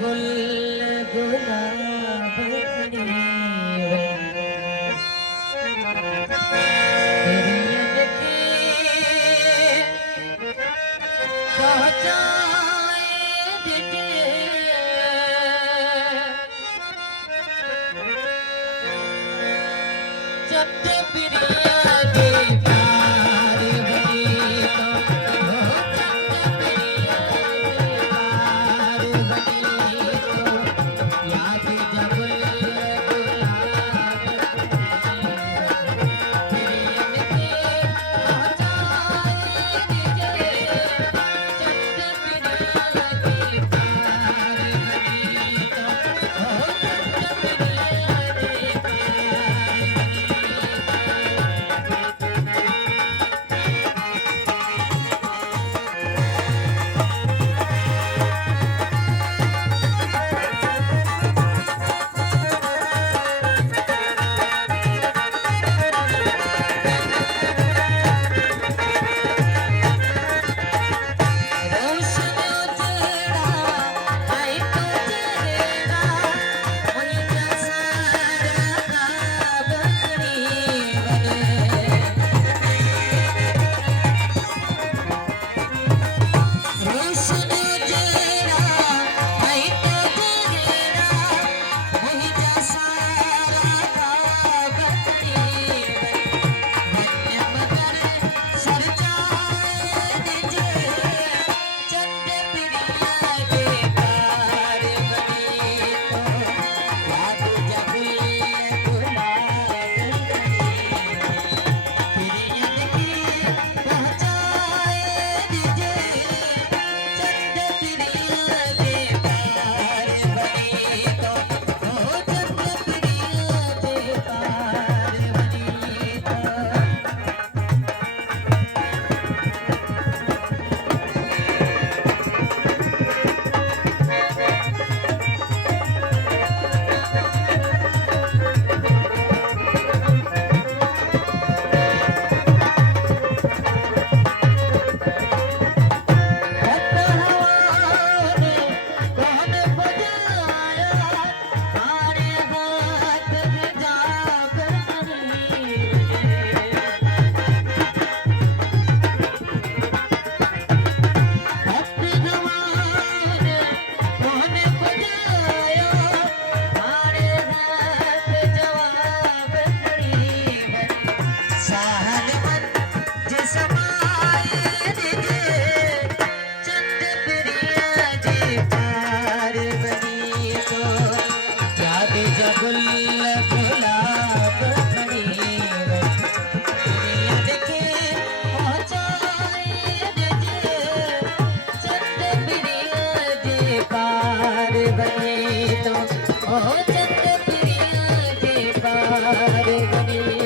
गुल गुलाब खड़ी तेरी अनखी पहुँचाए दिखे जब प्रिया दे प्यार बनी तो हो जब प्रिया दे प्यार बनी तो याद जब गुलाब तेरी अनखी पहुँचाए दिखे जब प्रिया दे प्यार बनी तो हो जब प्रिया दे प्यार रोशन उजड़ा आई तुझेरा वही जसारा का बकरी रोशन उजड़ा आई तुझेरा वही जसारा का बकरी मगर सर जाए दीजे चंद प्रिया के प्यार बनी तो याद जब गुलाब प्रिया की पहुँचाए दीजे चंद प्रिया के प्यार बनी तो हो चंद प्रिया के प्यार बनी तो कौन बजाया हमारे हाथ में जाकर कौन बजाया हमारे हाथ जवाब खड़ी सहल मन जिसमाए दिखे चंद प्रिया जी प्यार बनी तो याद जगुल गुलाब खड़ी प्रिया देखे पहुँचाए दिखे चंद प्रिया जी पार बनी तो ओ चंद प्रिया जी पार बनी